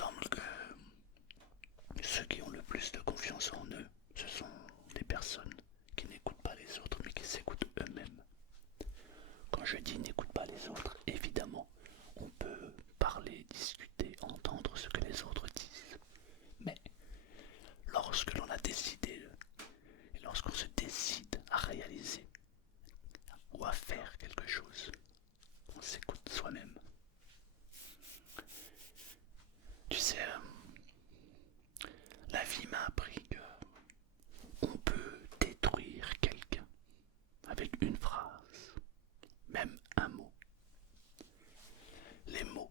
semble que ceux qui ont le plus de confiance en eux, ce sont des personnes qui n'écoutent pas les autres, mais qui s'écoutent eux-mêmes. Quand je dis n'écoute pas les autres, évidemment, on peut parler, discuter, entendre ce que les autres disent. Mais lorsque l'on a décidé, et lorsqu'on se décide à réaliser ou à faire quelque chose, on s'écoute soi-même. Tu sais, la vie m'a appris que on peut détruire quelqu'un avec une phrase, même un mot. Les mots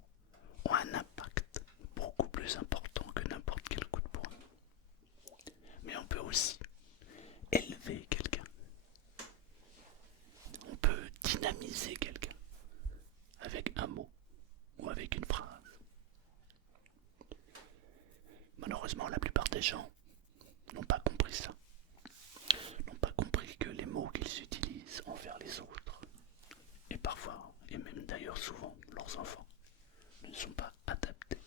ont un impact beaucoup plus important que n'importe quel coup de poing. Mais on peut aussi élever quelqu'un. On peut dynamiser quelqu'un avec un mot ou avec une phrase. Malheureusement, la plupart des gens n'ont pas compris ça. N'ont pas compris que les mots qu'ils utilisent envers les autres, et parfois, et même d'ailleurs souvent, leurs enfants, ne sont pas adaptés.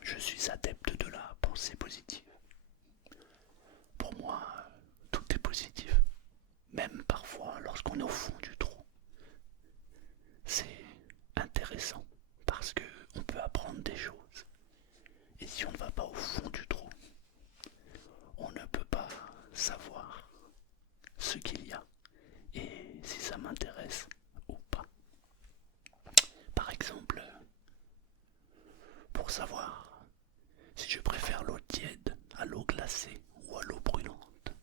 Je suis adepte de la pensée positive. Pour moi, tout est positif, même parfois lorsqu'on est au fond du trou. C'est intéressant parce qu'on peut apprendre des choses. Et si on ne va pas au fond du trou, on ne peut pas savoir ce qu'il y a et si ça m'intéresse ou pas. Par exemple, pour savoir si je préfère l'eau tiède à l'eau glacée ou à l'eau brûlante,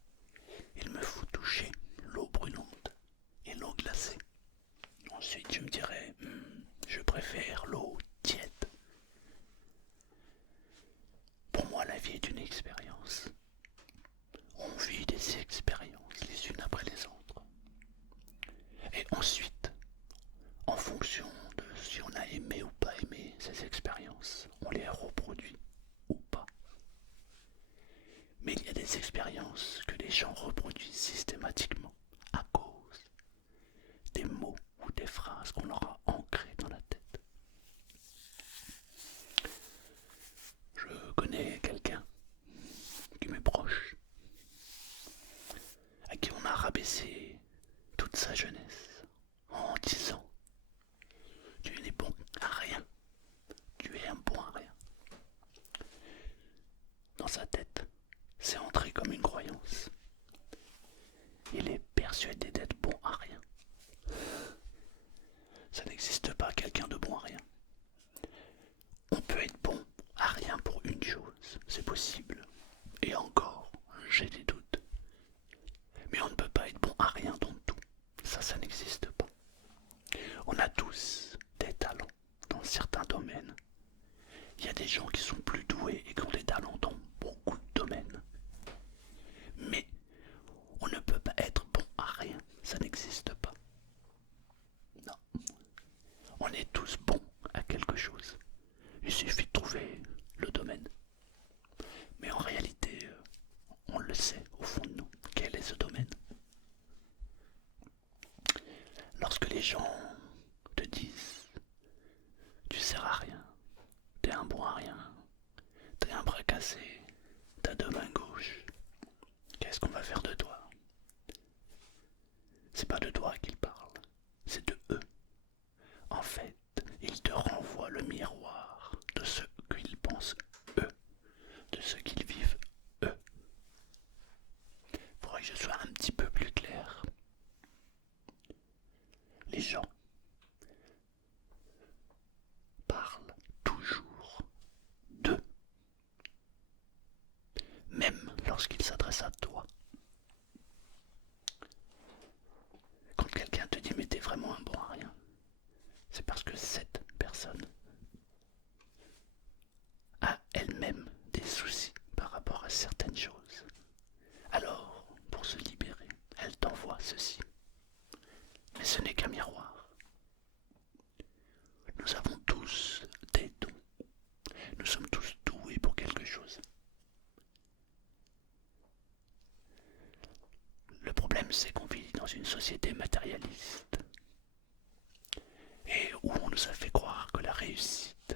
il me faut toucher l'eau brûlante et l'eau glacée. Ensuite, je me dirais, je préfère l'eau tiède. Pour moi, la vie est une expérience. On vit des expériences les unes après les autres. Et ensuite, en fonction de si on a aimé ou pas aimé ces expériences, on les reproduit ou pas. Mais il y a des expériences que les gens reproduisent systématiquement à cause des mots ou des phrases qu'on leur a ancrées dans la tête. Je connais quelqu'un qui m'est proche, à qui on a rabaissé toute sa jeunesse en disant tu n'es bon à rien, tu es un bon à rien. Dans sa tête, c'est entré comme une croyance. Il est persuadé d'être bon à rien. Ça n'existe pas quelqu'un de bon à rien. On peut être bon à rien pour une chose, c'est possible. Et encore, j'ai des doutes. Mais on ne peut pas être bon à rien dans tout. Ça n'existe pas. On a tous des talents dans certains domaines. Il y a des gens qui sont plus doués et qui ont des talents dans beaucoup de domaines. Mais on ne peut pas être bon à rien. Ça n'existe pas. Non. On est tous bons à quelque chose. Il suffit de trouver le domaine. Mais en réalité, on le sait au fond de nous. Quel est ce domaine? Lorsque les gens te disent tu sers à rien, t'es un bon à rien, t'es un bras cassé, t'as deux mains gauches, qu'est-ce qu'on va faire de toi? C'est pas de toi qu'ils parlent, c'est de eux. En fait, ils te renvoient le miroir de ce qu'ils pensent eux, de ce qu'ils vivent eux. Faudrait que je sois un petit peu plus clair. Les gens parlent toujours d'eux, même lorsqu'ils s'adressent à toi. Quand quelqu'un te dit mais t'es vraiment un bon à rien, c'est parce que cette personne a elle-même des soucis par rapport à certaines choses. Alors, pour se libérer, elle t'envoie ceci. Mais ce n'est qu'un miroir. Nous avons tous des dons. Nous sommes tous doués pour quelque chose. Le problème, c'est qu'on vit dans une société matérialiste et où on nous a fait croire que la réussite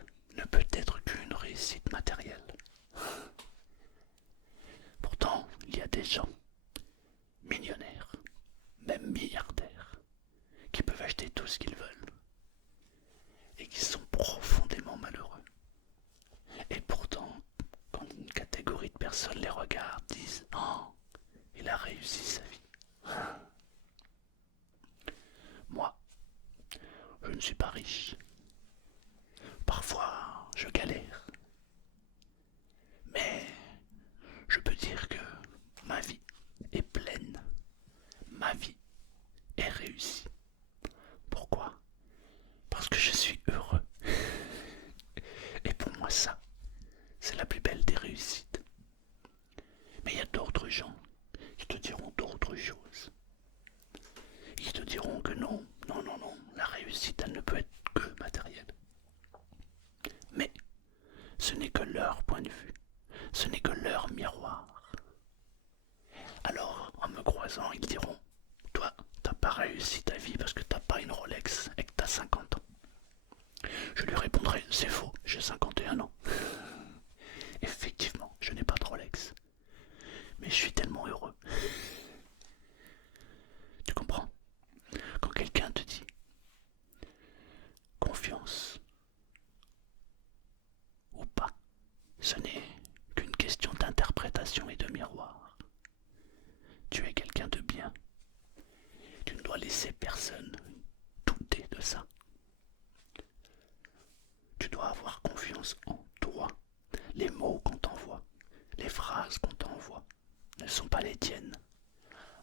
ce n'est que leur miroir. Alors, en me croisant, ils diront, toi, t'as pas réussi ta vie parce que t'as pas une Rolex et que t'as 50 ans. Je lui répondrai, c'est faux, j'ai 51 ans. Effectivement, je n'ai pas de Rolex, mais je suis tellement heureux. Tu comprends? Quand quelqu'un te dit confiance ou pas, ce n'est qu'une question d'interprétation et de miroir. Tu es quelqu'un de bien. Tu ne dois laisser personne douter de ça. Tu dois avoir confiance en toi. Les mots qu'on t'envoie, les phrases qu'on t'envoie, ne sont pas les tiennes.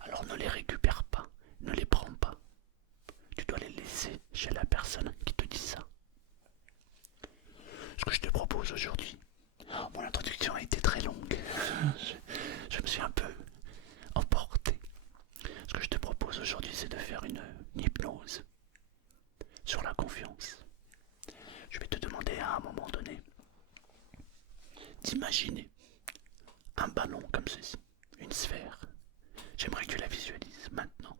Alors ne les récupère pas, ne les prends pas. Tu dois les laisser chez la personne qui te dit ça. Ce que je te propose aujourd'hui, mon introduction a été très longue. Je me suis un peu emporté. Ce que je te propose aujourd'hui, c'est de faire une hypnose sur la confiance. Je vais te demander à un moment donné d'imaginer un ballon comme ceci, une sphère. J'aimerais que tu la visualises maintenant.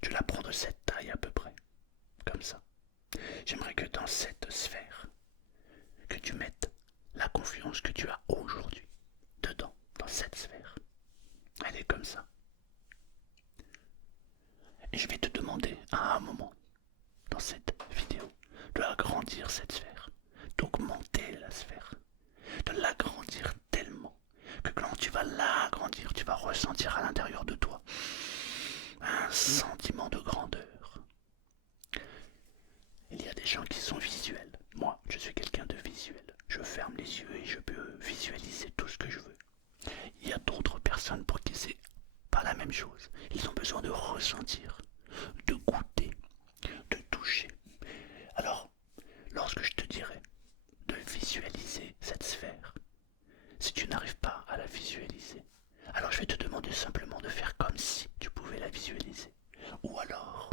Tu la prends de cette taille à peu près, comme ça. J'aimerais que dans cette sphère, que tu mettes la confiance que tu as aujourd'hui, dedans, dans cette sphère. Elle est comme ça. Et je vais te demander à un moment, dans cette vidéo, de agrandir cette sphère, d'augmenter la sphère, de l'agrandir tellement que quand tu vas l'agrandir, tu vas ressentir à l'intérieur de toi un sentiment de grandeur. Il y a des gens qui sont visuels. Moi, je suis quelqu'un de visuel. Je ferme les yeux et je peux visualiser tout ce que je veux. Il y a d'autres personnes pour qui c'est pas la même chose. Ils ont besoin de ressentir, de goûter, de toucher. Alors, lorsque je te dirai de visualiser cette sphère, si tu n'arrives pas à la visualiser, alors je vais te demander simplement de faire comme si tu pouvais la visualiser. Ou alors,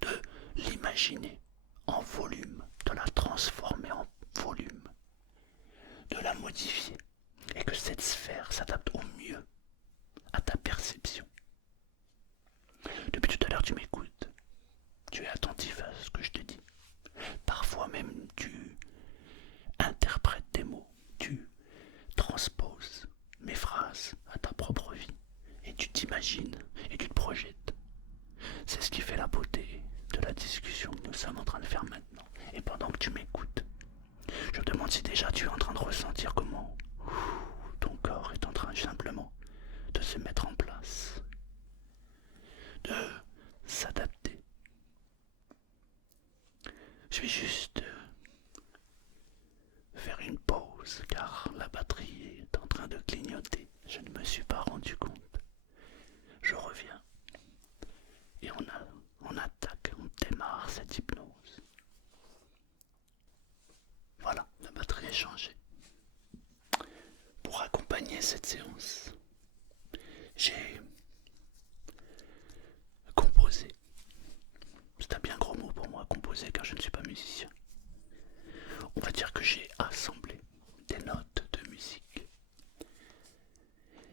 de l'imaginer en volume, de la transformer en volume, de la modifier, et que cette sphère s'adapte au mieux à ta perception. Depuis tout à l'heure, tu m'écoutes, tu es attentif à ce que je te dis. Parfois même, tu interprètes des mots, tu transposes mes phrases à ta propre vie, et tu t'imagines et tu te projettes. C'est ce qui fait la beauté de la discussion que nous sommes en train de faire maintenant. Et pendant que tu m'écoutes, je me demande si déjà tu es en train de ressentir comment ton corps est en train simplement de se mettre en place, de s'adapter. Je vais juste faire une pause car la batterie est en train de clignoter. Je ne me suis pas rendu compte. Je reviens et on attaque, on démarre cette hypnose. Voilà, la batterie est changée. Pour accompagner cette séance, j'ai composé. C'est un bien gros mot pour moi, composer, car je ne suis pas musicien. On va dire que j'ai assemblé des notes de musique.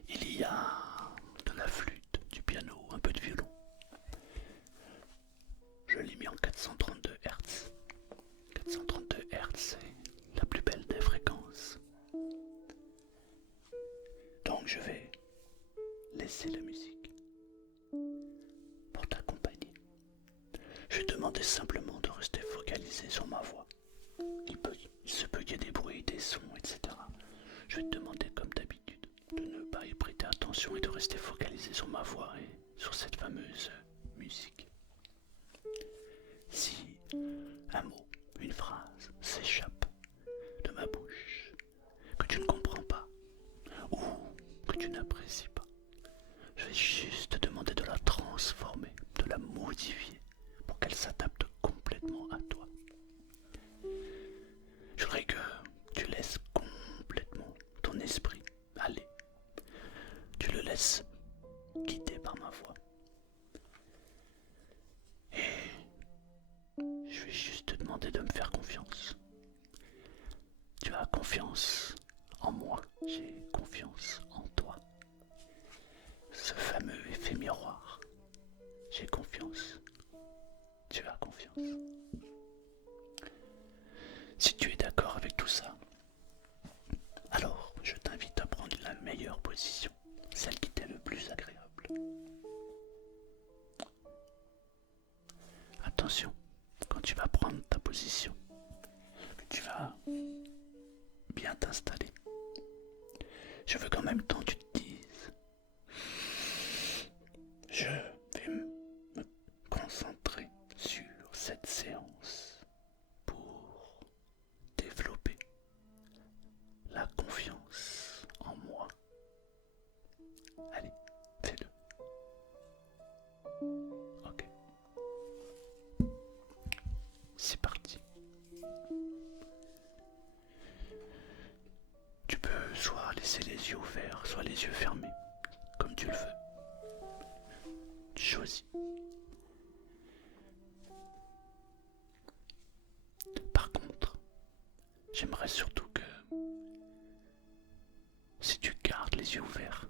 Il y a de la flûte, du piano, un peu de violon. Je l'ai mis en 432 Hz. 432 Hz, c'est la plus belle des fréquences. Donc je vais laisser la musique pour t'accompagner. Je vais te demander simplement de rester focalisé sur ma voix. Il se peut qu'il y ait des bruits, des sons, etc. Je vais te demander comme d'habitude de ne pas y prêter attention et de rester focalisé sur ma voix et sur cette fameuse musique. Si un mot, une phrase s'échappe de ma bouche, que tu ne comprends pas ou que tu n'apprécies pas, je vais juste te demander de la transformer, de la modifier pour qu'elle s'adapte complètement à toi. Je voudrais que tu laisses complètement ton esprit aller. Tu le laisses guider par ma voix. Et je vais juste te demander de me faire confiance. Tu as confiance en moi. J'ai confiance en toi. Ce fameux effet miroir. J'ai confiance. Tu as confiance. Si tu es d'accord avec tout ça, alors je t'invite à prendre la meilleure position, celle qui t'est le plus agréable. Attention, quand tu vas prendre ta position, que tu vas bien t'installer, je veux qu'en même temps tu te dises, je vais me concentrer sur cette séance pour développer la confiance en moi. Allez, fais-le. Ok. C'est parti. Tu peux soit laisser les yeux ouverts, soit les yeux fermés, comme tu le veux. Tu choisis. Par contre, j'aimerais surtout que, si tu gardes les yeux ouverts,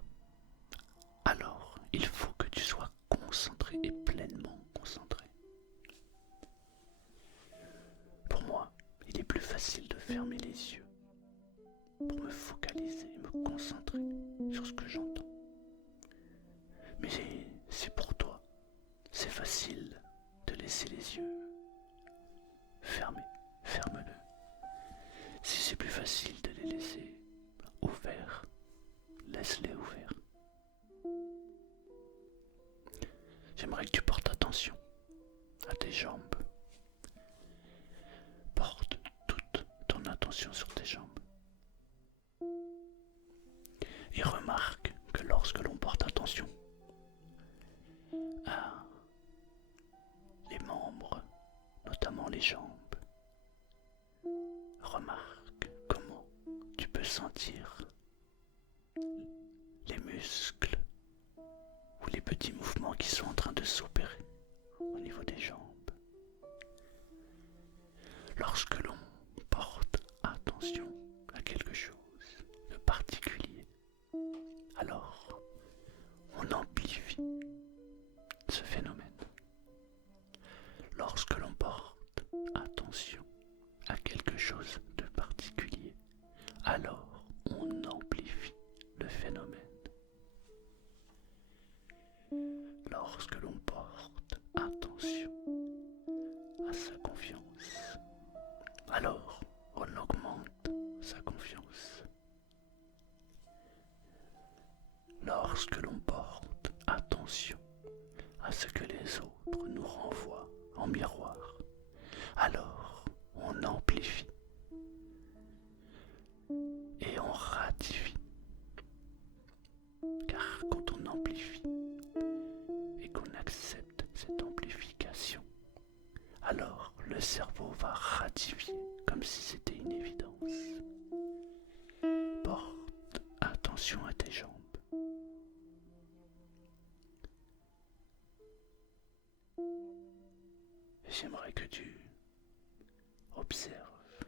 alors il faut que tu sois concentré et pleinement concentré. Pour moi, il est plus facile de fermer les yeux pour me focaliser et me concentrer sur ce que j'entends. Mais c'est pour toi, c'est facile de laisser les yeux fermés, ferme-le. Si c'est plus facile de les laisser ouverts, laisse-les ouverts. J'aimerais que tu portes attention à tes jambes. Porte toute ton attention sur tes jambes. Et remarque que lorsque l'on porte attention à les membres, notamment les jambes, remarque comment tu peux sentir les muscles ou les petits mouvements qui sont en train de s'opérer au niveau des jambes. Lorsque l'on porte attention à quelque chose de particulier, alors on amplifie ce phénomène. Lorsque l'on porte attention à quelque chose de particulier, alors on amplifie le phénomène. Lorsque l'on porte attention à sa confiance, alors on augmente sa confiance. Lorsque l'on porte attention à ce que les autres nous renvoient en miroir, alors on amplifie et on ratifie. Car quand on amplifie et qu'on accepte cette amplification, alors le cerveau va ratifier comme si c'était une évidence. Porte attention à tes jambes. J'aimerais que tu observes,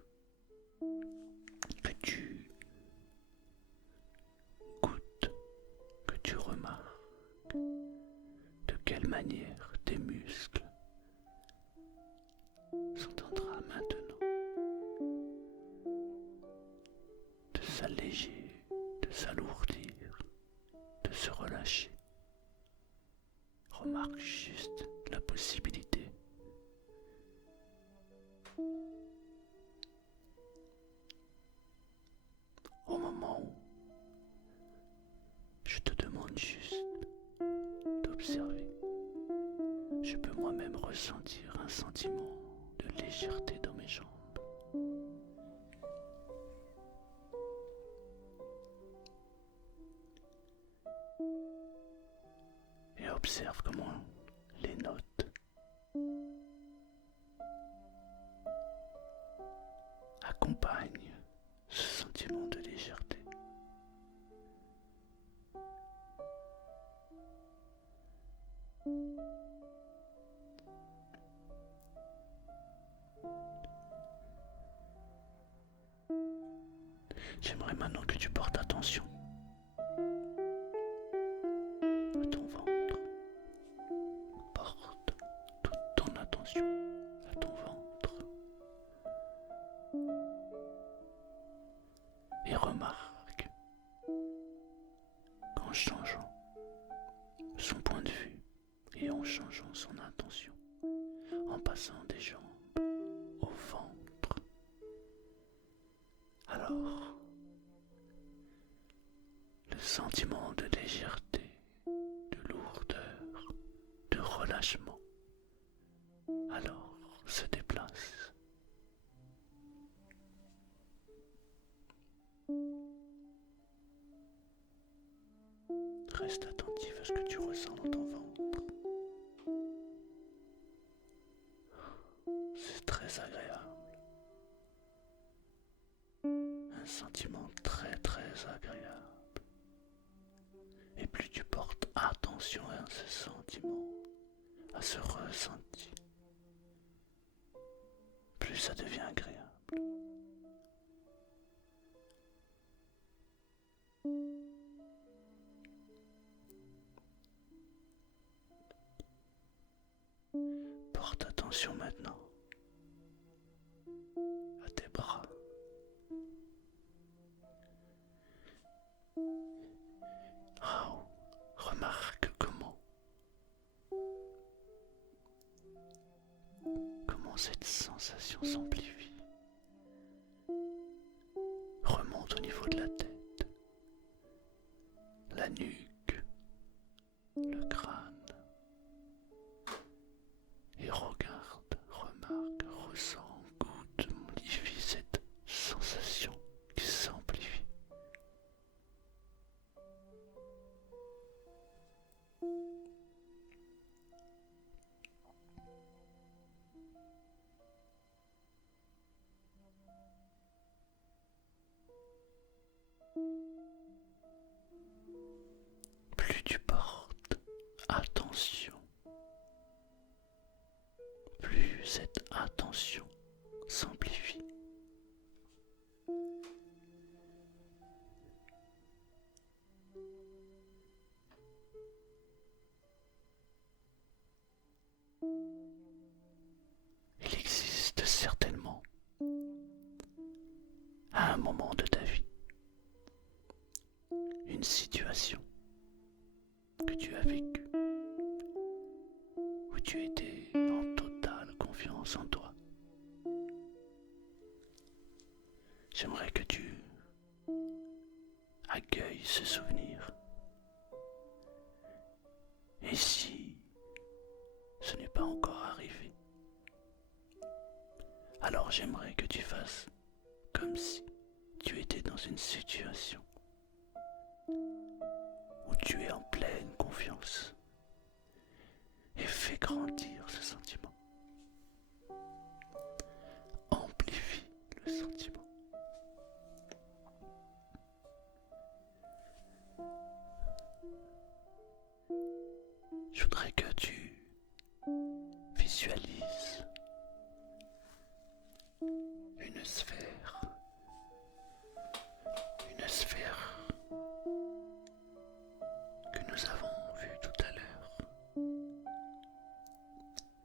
que tu goûtes, que tu remarques de quelle manière tes muscles sont en train maintenant de s'alléger, de s'alourdir, de se relâcher. Remarque juste la possibilité au moment où je te demande juste d'observer. Je peux moi-même ressentir un sentiment de légèreté dans mes jambes. Et observe comment les notes accompagnent ce sentiment de légèreté. J'aimerais maintenant que tu portes attention à ton ventre. Porte toute ton attention à ton ventre et remarque qu'en changeant son point de vue et en changeant son intention, en passant des jambes au ventre, alors le sentiment de légèreté, de lourdeur, de relâchement, alors se déplace. Reste attentif à ce que tu ressens dans ton ventre. C'est très agréable. Un sentiment très agréable. Et plus tu portes attention à ce sentiment, à ce ressenti, plus ça devient agréable. Porte attention maintenant à tes bras. Oh, remarque comment cette sensation s'amplifie. Remonte au niveau de la tête, la nuque, le crâne. Et regarde, remarque, ressens, goûte, modifie cette sensation qui s'amplifie. Plus tu portes attention, plus cette attention s'amplifie. Il existe certainement, à un moment de ta vie, une situation que tu as vécue, où tu étais en totale confiance en toi. J'aimerais que tu accueilles ce souvenir. Et si ce n'est pas encore arrivé, alors j'aimerais que tu fasses comme si tu étais dans une situation où tu es en pleine confiance et fais grandir ce sentiment. Amplifie le sentiment. Je voudrais que tu visualises une sphère que nous avons vue tout à l'heure.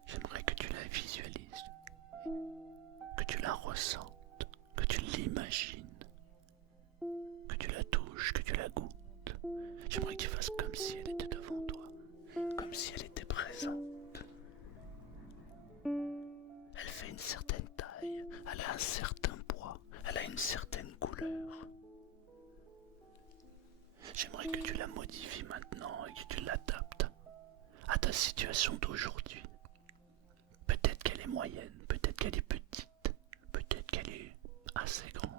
J'aimerais que tu la visualises, que tu la ressentes, que tu l'imagines, que tu la touches, que tu la goûtes. J'aimerais que tu fasses comme si elle était devant toi, comme si elle était présente. Elle fait une certaine taille, elle a un certain poids, elle a une certaine couleur. J'aimerais que tu la modifies maintenant et que tu l'adaptes à ta situation d'aujourd'hui. Peut-être qu'elle est moyenne, peut-être qu'elle est petite, peut-être qu'elle est assez grande.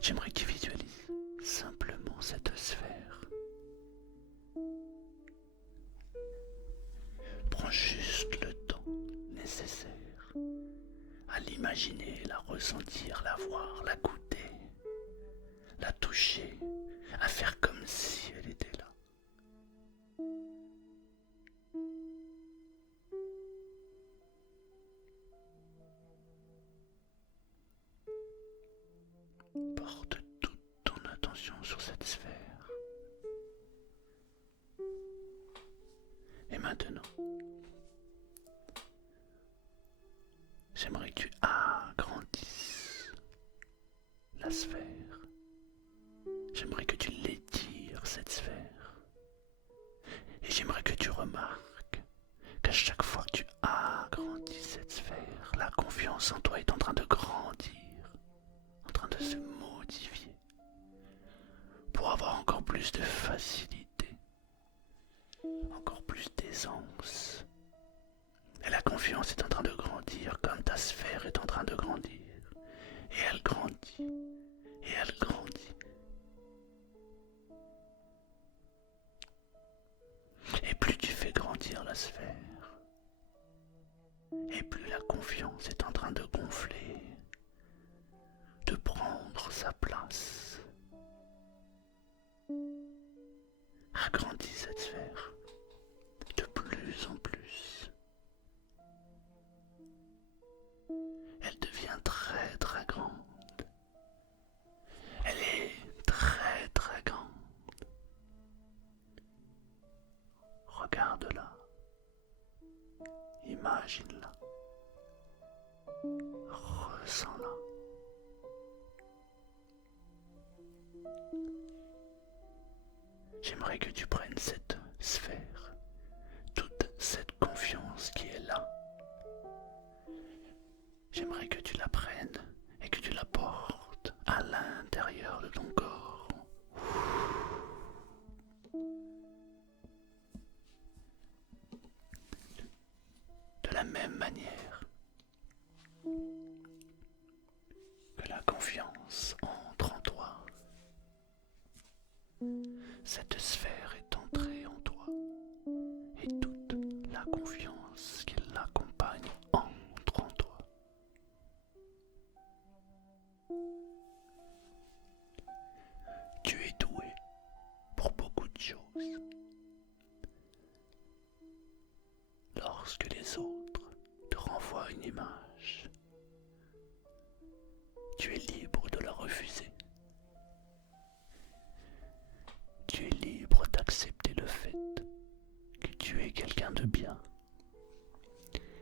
J'aimerais que tu visualises simplement cette sphère. Prends juste le temps nécessaire à l'imaginer, la ressentir, la voir, la goûter, la toucher, à faire comme si elle était là. Porte attention sur cette sphère. Et maintenant, j'aimerais que tu agrandisses la sphère. J'aimerais que tu l'étires, cette sphère. Et j'aimerais que tu remarques qu'à chaque fois que tu agrandis cette sphère, la confiance en toi est en train de grandir, en train de se modifier, pour avoir encore plus de facilité, encore plus d'aisance. Et la confiance est en train de grandir comme ta sphère est en train de grandir. Et elle grandit, et elle grandit. Et plus tu fais grandir la sphère, et plus la confiance est en train de gonfler, de prendre sa place. Agrandis cette sphère de plus en plus. Elle devient très très grande. Elle est très très grande. Regarde-la. Imagine-la. Ressens-la. J'aimerais que tu prennes cette sphère, toute cette confiance qui est là. J'aimerais que tu la prennes et que tu la portes à l'intérieur de ton corps. De la même manière que la confiance entre en toi, cette sphère est entrée en toi et toute la confiance qui l'accompagne entre en toi. Tu es doué pour beaucoup de choses. Lorsque les autres te renvoient une image, tu es libre de la refuser. Tu es libre d'accepter le fait que tu es quelqu'un de bien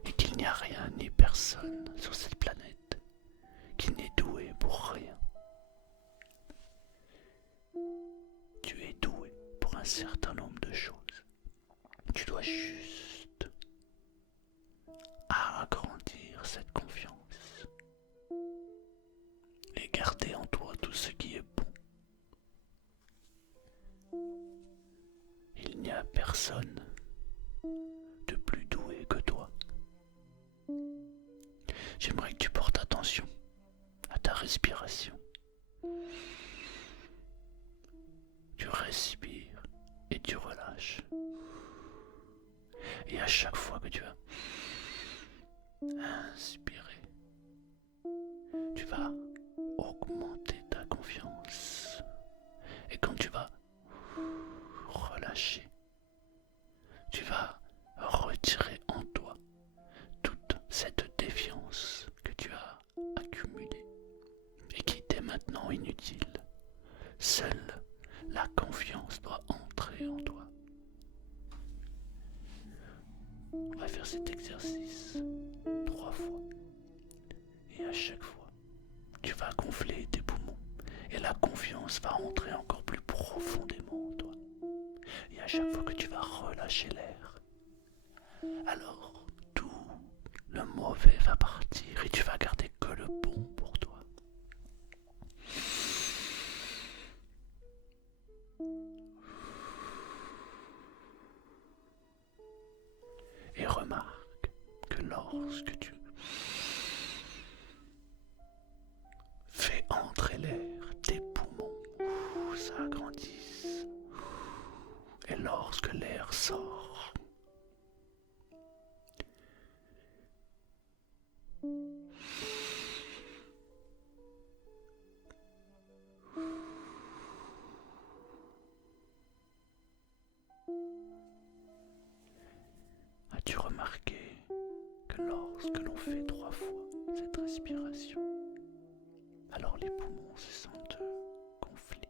et qu'il n'y a rien ni personne sur cette planète qui n'est doué pour rien. Tu es doué pour un certain nombre de choses. Tu dois juste agrandir cette confiance et garder en toi tout ce qui est bon. Il n'y a personne de plus doué que toi. J'aimerais que tu portes attention à ta respiration. Tu respires et tu relâches. Et à chaque fois que tu vas inspirer, tu vas augmenter ta confiance. Et quand tu vas relâcher, tu vas retirer en toi toute cette défiance que tu as accumulée et qui t'est maintenant inutile. Seule la confiance doit entrer en toi. On va faire cet exercice 3 fois. Et à chaque fois, tu vas gonfler tes poumons. Et la confiance va entrer encore plus profondément en toi. Et à chaque fois que tu vas relâcher l'air, alors tout le mauvais va partir et tu vas garder que le bon pour toi. Et remarque que lorsque tu fais entrer l'air, tes poumons s'agrandissent. Et lorsque l'air sort, as-tu remarqué que lorsque l'on fait 3 fois cette respiration, alors les poumons se sentent gonflés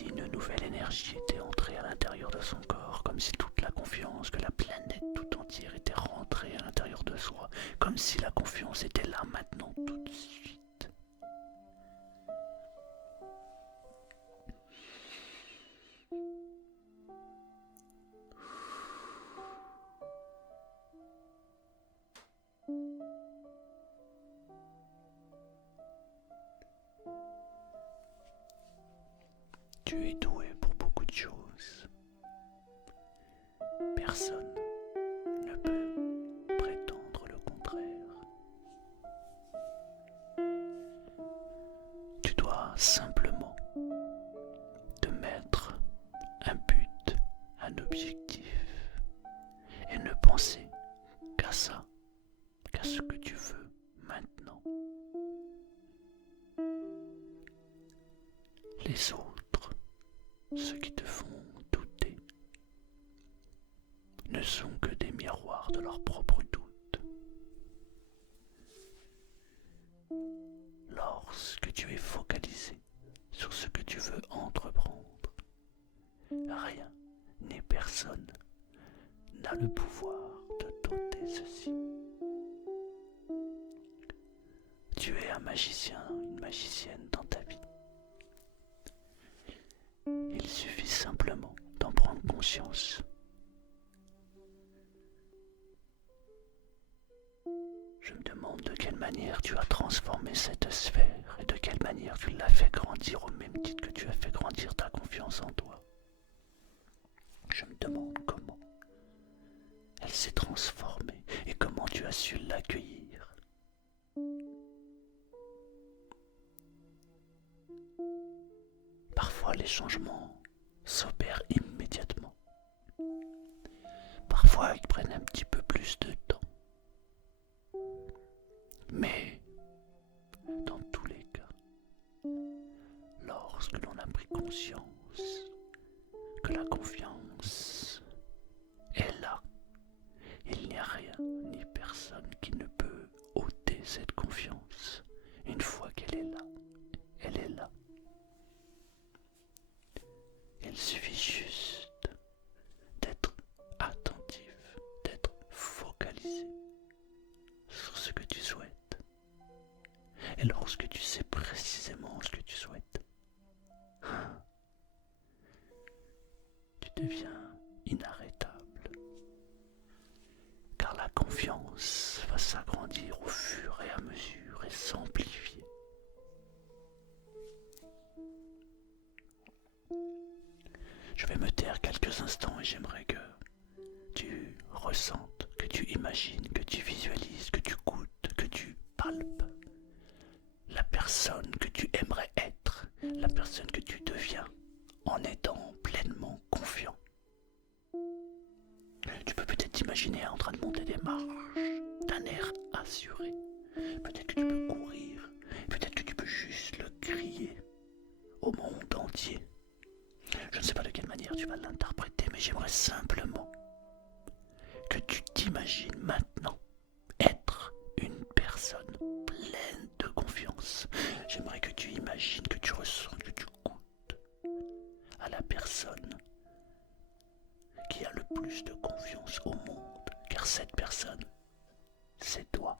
si une nouvelle énergie était entrée à l'intérieur de son corps, comme si toute la confiance, que la planète tout entière était rentrée à l'intérieur de soi, comme si la confiance était là maintenant tout de suite. Tu es doué pour beaucoup de choses. Personne ne peut prétendre le contraire. Tu dois simplement te mettre un but, un objectif, et ne penser qu'à ça, qu'à ce que tu veux maintenant. Les autres, ceux qui te font douter, ne sont que des miroirs de leurs propres doutes. Lorsque tu es focalisé sur ce que tu veux entreprendre, rien ni personne n'a le pouvoir de t'ôter ceci. Tu es un magicien, une magicienne dans ta vie. Il suffit simplement d'en prendre conscience. Je me demande de quelle manière tu as transformé cette sphère et de quelle manière tu l'as fait grandir au même titre que tu as fait grandir ta confiance en toi. Je me demande comment elle s'est transformée et comment tu as su l'accueillir. Parfois les changements s'opèrent immédiatement. Parfois ils prennent un petit peu plus de temps. Mais dans tous les cas, lorsque l'on a pris conscience que la confiance est là, il n'y a rien ni personne qui ne peut ôter cette confiance. Une fois qu'elle est là, elle est là. Il suffit juste d'être attentif, d'être focalisé sur ce que tu souhaites. Et lorsque tu sais précisément ce que tu souhaites, tu deviens inarrêtable. Car la confiance va s'agrandir au fur et à mesure et s'amplifier. Je vais me taire quelques instants et j'aimerais que tu ressentes, que tu imagines, que tu visualises, que tu goûtes, que tu palpes la personne que tu aimerais être, la personne que tu deviens en étant pleinement confiant. Tu peux peut-être t'imaginer en train de monter des marches d'un air assuré. Peut-être que tu peux courir, peut-être que tu peux juste le crier au monde entier. Je ne sais pas de quelle manière tu vas l'interpréter, mais j'aimerais simplement que tu t'imagines maintenant être une personne pleine de confiance. J'aimerais que tu imagines, que tu ressens, que tu goûtes à la personne qui a le plus de confiance au monde, car cette personne, c'est toi.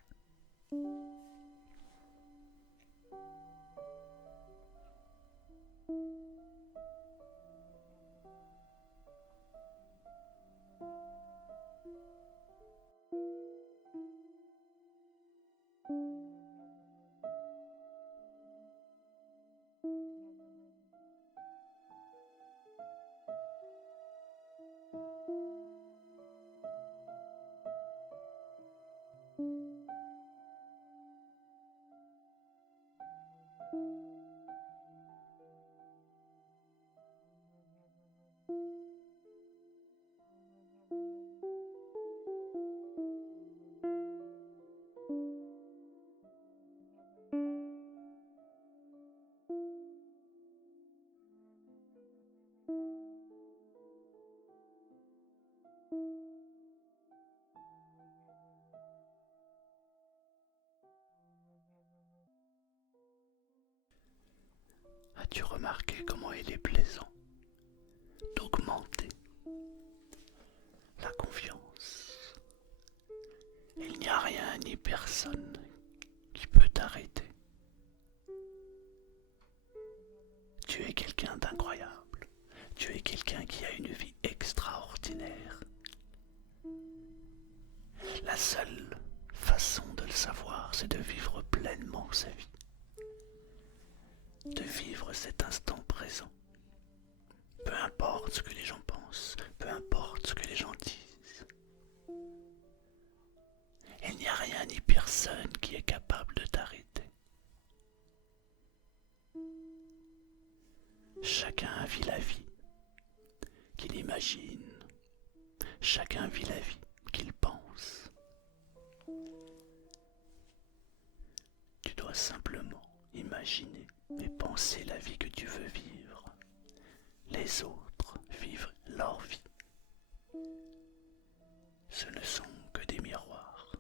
As-tu remarqué comment il est plaisant d'augmenter la confiance? Il n'y a rien ni personne qui peut t'arrêter. Tu es quelqu'un d'incroyable. Tu es quelqu'un qui a une vie extraordinaire. La seule façon de le savoir, c'est de vivre pleinement sa vie. De vivre cet instant présent. Peu importe ce que les gens pensent, peu importe ce que les gens disent. Il n'y a rien ni personne qui est capable de t'arrêter. Chacun vit la vie qu'il imagine. Chacun vit la vie qu'il pense. Tu dois simplement imaginer et penser la vie que tu veux vivre. Les autres vivent leur vie. Ce ne sont que des miroirs.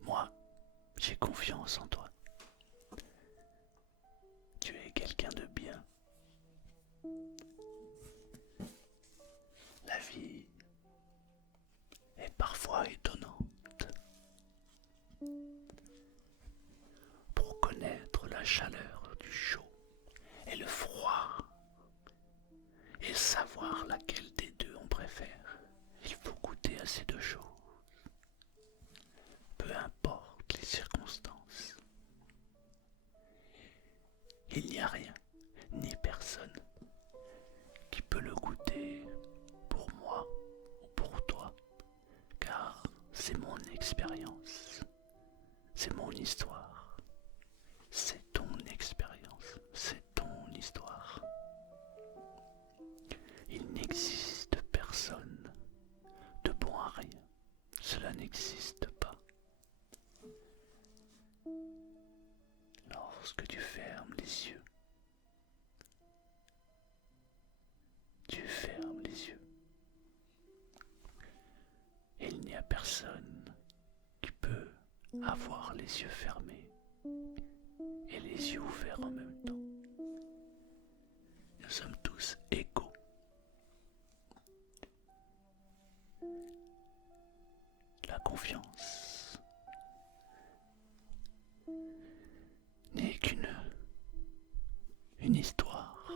Moi, j'ai confiance en toi. Tu es quelqu'un de bien. La vie est parfois étonnante. Pour connaître la chaleur du chaud et le froid et savoir laquelle des deux on préfère, il faut goûter à ces deux choses. Peu importe les circonstances. Il n'y a rien, ni personne, qui peut le goûter pour moi ou pour toi, car c'est mon expérience, c'est mon histoire, c'est ton expérience, c'est ton histoire. Il n'existe personne de bon à rien, cela n'existe pas. Lorsque tu fermes les yeux, tu fermes les yeux. Il n'y a personne qui peut avoir les yeux fermés et les yeux ouverts en même temps. Nous sommes tous égaux. La confiance n'est qu'une histoire.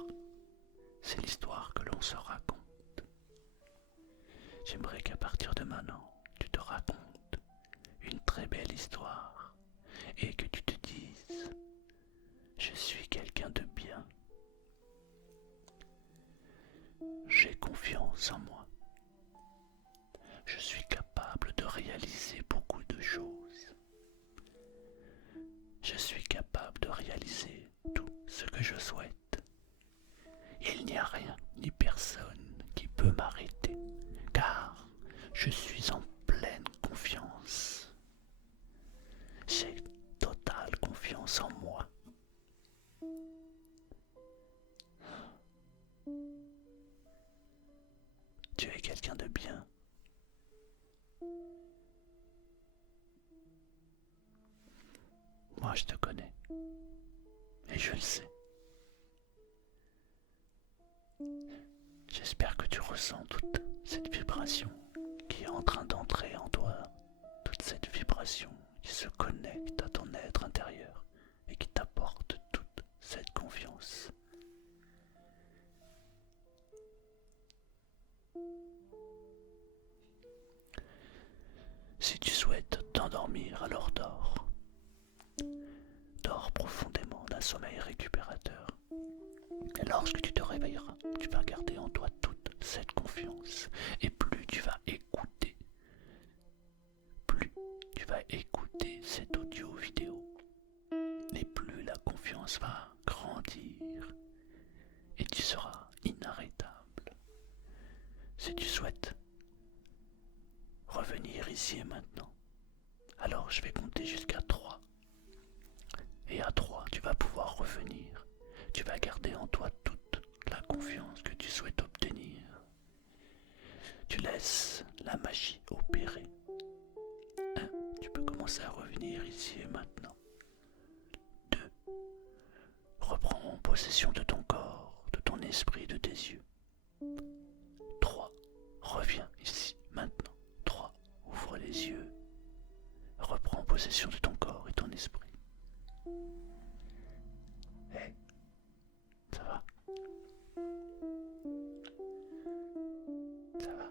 C'est l'histoire que l'on se raconte. J'aimerais qu'à partir de maintenant, tu te racontes une très belle histoire et que tu te dises « Je suis quelqu'un de bien. J'ai confiance en moi. Je suis capable de réaliser beaucoup de choses. Je suis capable de réaliser tout ce que je souhaite. Il n'y a rien ni personne qui peut m'arrêter, car je suis en pleine confiance. J'ai totale confiance en moi. Tu es quelqu'un de bien. Moi, je te connais. Et je le sais. J'espère que tu ressens toute cette vibration qui est en train d'entrer en toi. Toute cette vibration qui se connecte à ton être intérieur et qui t'apporte toute cette confiance. Si tu souhaites t'endormir, alors dors. Dors profondément d'un sommeil récupérateur. Et lorsque tu te réveilleras, tu vas garder en toi toute cette confiance. Et plus tu vas écouter, plus tu vas écouter cet audio vidéo, et plus la confiance va grandir. Et tu seras inarrêtable. Si tu souhaites revenir ici et maintenant, alors je vais compter jusqu'à 3. Et à 3, tu vas pouvoir revenir. Tu vas garder en toi toute la confiance que tu souhaites obtenir. Tu laisses la magie opérer. commencer à revenir ici et maintenant. 2. Reprends possession de ton corps, de ton esprit, de tes yeux. 3. Reviens ici, maintenant. 3. Ouvre les yeux. Reprends possession de ton corps et ton esprit. Hey, ça va? Ça va?